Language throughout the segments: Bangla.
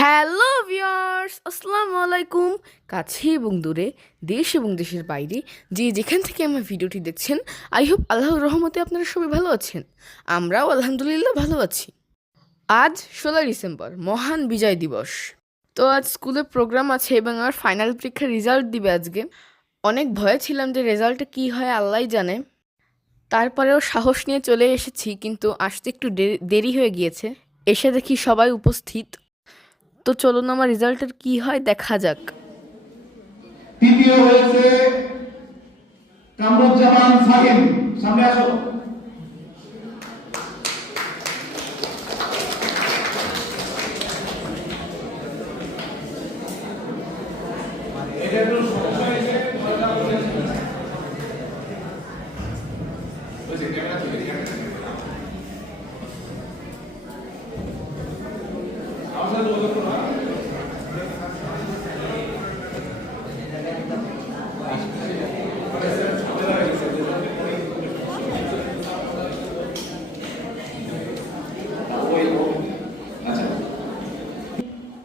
হ্যালো ভিউয়ার্স, আসসালামু আলাইকুম। কাছে এবং দূরে, দেশ এবং দেশের বাইরে যে যেখান থেকে আমার ভিডিওটি দেখছেন, আই হোপ আল্লাহর রহমতে আপনারা সবাই ভালো আছেন। আমরাও আলহামদুলিল্লাহ ভালো আছি। আজ 16 ডিসেম্বর, মহান বিজয় দিবস। তো আজ স্কুলে প্রোগ্রাম আছে এবং আমার ফাইনাল পরীক্ষার রেজাল্ট দিবে আজকে। অনেক ভয়ে ছিলাম যে রেজাল্টটা কী হয় আল্লাহই জানে। তারপরেও সাহস নিয়ে চলে এসেছি, কিন্তু আসতে একটু দেরি হয়ে গিয়েছে। এসে দেখি সবাই উপস্থিত। তো চলুন আমার রেজাল্টের কি হয় দেখা যাক। তৃতীয় হয়েছে কামরুজ্জামান সাহিম, সামনে আসো।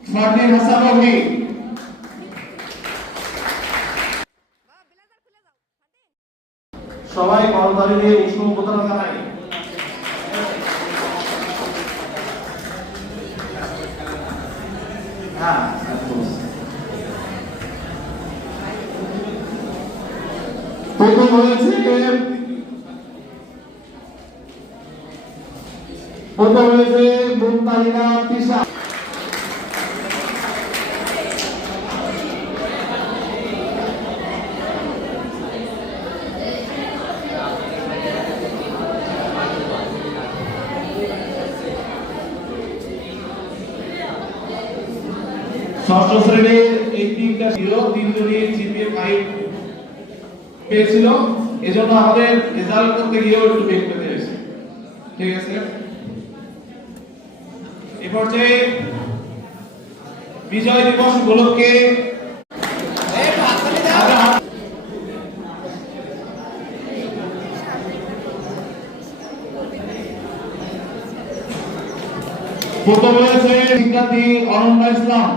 স্মার্টলি হাসানভি, সবাই করতালি দিয়ে উষ্ণ অভ্যর্থনা জানাই। হ্যাঁ, প্রথম হয়েছে মুনতাহিনা তিশা। ষষ্ঠ শ্রেণীর এই তিনটা ছিল, তিনজনই জিপিএ 5 পেয়েছিল, এজন্য আমাদের রেজাল্ট করতে গিয়েও একটু বেগ পেতে হয়েছে। ঠিক আছে, এ পর্যায়ে বিজয় দিবস উপলক্ষে প্রথম হয়েছে শিক্ষার্থী অনন্যা ইসলাম।